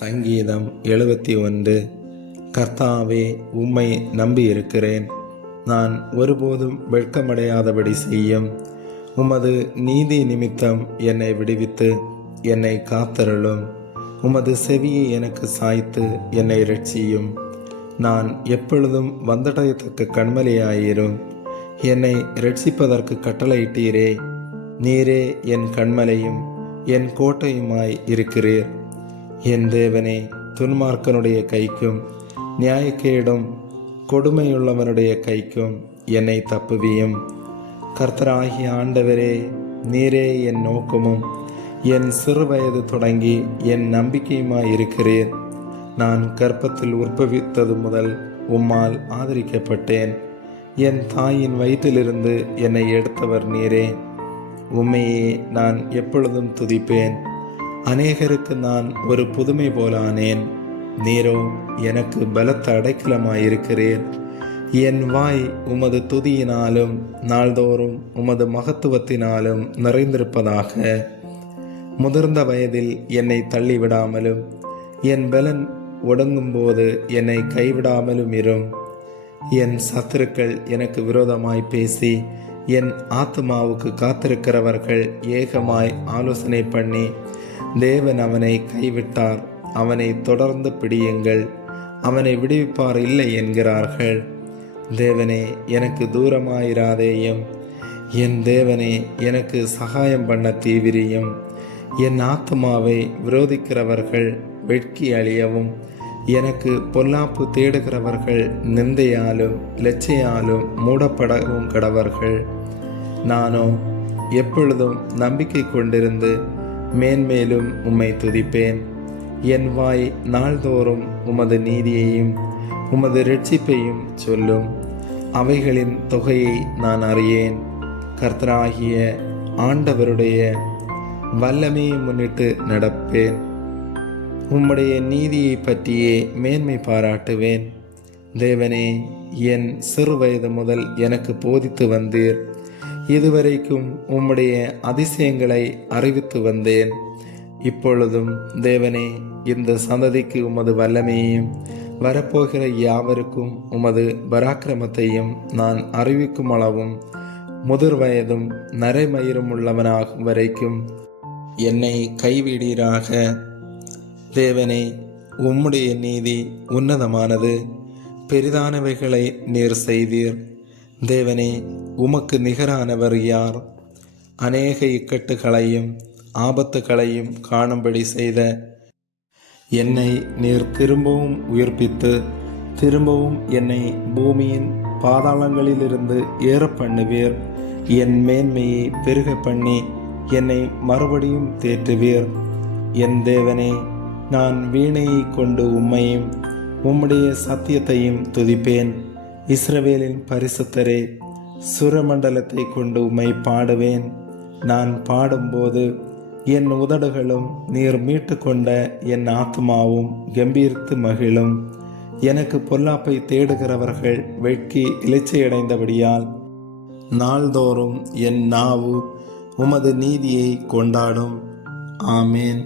சங்கீதம் எழுபத்தி ஒன்று கர்த்தாவே உம்மை நம்பியிருக்கிறேன் நான் ஒருபோதும் வெட்கமடையாதபடி செய்யும் உமது நீதி நிமித்தம் என்னை விடுவித்து என்னை காத்தருளும் உமது செவியை எனக்கு சாய்த்து என்னை ரட்சியும் நான் எப்பொழுதும் வந்தடையத்தக்க கண்மலையாயிரும் என்னை ரட்சிப்பதற்கு கட்டளையிட்டீரே நீரே என் கண்மலையும் என் கோட்டையுமாய் இருக்கிறேன் என் தேவனே துன்மார்க்கனுடைய கைக்கும் நியாயக்கேடும் கொடுமையுள்ளவனுடைய கைக்கும் என்னை தப்புவியும் கர்த்தராகிய ஆண்டவரே நீரே என் நோக்கமும் என் சிறு வயது தொடங்கி என் நம்பிக்கையுமாய் இருக்கிறீர் நான் கற்பத்தில் உற்பவித்தது முதல் உம்மால் ஆதரிக்கப்பட்டேன் என் தாயின் வயிற்றிலிருந்து என்னை எடுத்தவர் நீரே உம்மையே நான் எப்பொழுதும் துதிப்பேன் அநேகருக்கு நான் ஒரு புதுமை போலானேன் நீரோ எனக்கு பலத்த அடைக்கலமாயிருக்கிறேன் என் வாய் உமது துதியினாலும் நாள்தோறும் உமது மகத்துவத்தினாலும் நிறைந்திருப்பதாக முதிர்ந்த வயதில் என்னை தள்ளிவிடாமலும் என் பலன் ஒடுங்கும்போது என்னை கைவிடாமலும் இரும் என் சத்துருக்கள் எனக்கு விரோதமாய் பேசி என் ஆத்மாவுக்கு காத்திருக்கிறவர்கள் ஏகமாய் ஆலோசனை பண்ணி தேவன் அவனை கைவிட்டார் அவனை தொடர்ந்து பிடியுங்கள் அவனை விடுவிப்பார் இல்லை என்கிறார்கள் தேவனே எனக்கு தூரமாயிராதேயும் என் தேவனே எனக்கு சகாயம் பண்ண தீவிரியும் என் ஆத்மாவை விரோதிக்கிறவர்கள் வெட்கி அழியவும் எனக்கு பொல்லாப்பு தேடுகிறவர்கள் நிந்தையாலும் லட்சையாலும் மூடப்படவும் கடவர்கள் நானோ எப்பொழுதும் நம்பிக்கை கொண்டிருந்து மேன்மேலும் உம்மை துதிப்பேன் என் வாய் நாள்தோறும் உமது நீதியையும் உமது ரட்சிப்பையும் சொல்லும் அவைகளின் தொகையை நான் அறியேன் கர்த்தராகிய ஆண்டவருடைய வல்லமையை முன்னிட்டு நடப்பேன் உம்முடைய நீதியை பற்றியே மேன்மை பாராட்டுவேன் தேவனே என் சிறு வயது முதல் எனக்கு போதித்து வந்தீர் இதுவரைக்கும் உம்முடைய அதிசயங்களை அறிவித்து வந்தேன் இப்பொழுதும் தேவனே இந்த சந்ததிக்கு உமது வல்லமையையும் வரப்போகிற யாவருக்கும் உமது பராக்கிரமத்தையும் நான் அறிவிக்கும் அளவும் முதிர் வயதும் நரைமயிரும் உள்ளவனாகும் வரைக்கும் என்னை கைவிடீராக தேவனே உம்முடைய நீதி உன்னதமானது பெரிதானவைகளை நேர் செய்தீர் தேவனே உமக்கு நிகரானவர் யார் அநேக இக்கட்டுகளையும் ஆபத்துகளையும் காணும்படி செய்த என்னை நீர் திரும்பவும் உயிர்ப்பித்து திரும்பவும் என்னை பூமியின் பாதாளங்களிலிருந்து ஏற பண்ணுவீர் என் மேன்மையை பெருக பண்ணி என்னை மறுபடியும் தேற்றுவீர் என் தேவனே நான் வீணையை கொண்டு உம்மையும் உம்முடைய சத்தியத்தையும் துதிப்பேன் இஸ்ரவேலின் பரிசுத்தரே சுரமண்டலத்தை கொண்டு உம்மை பாடுவேன் நான் பாடும்போது என் உதடுகளும் நீர் மீட்டு கொண்ட என் ஆத்மாவும் கம்பீர்த்து மகிழும் எனக்கு பொல்லாப்பை தேடுகிறவர்கள் வெட்கி இலைச்சையடைந்தபடியால் நாள்தோறும் என் நாவு உமது நீதியை கொண்டாடும் ஆமேன்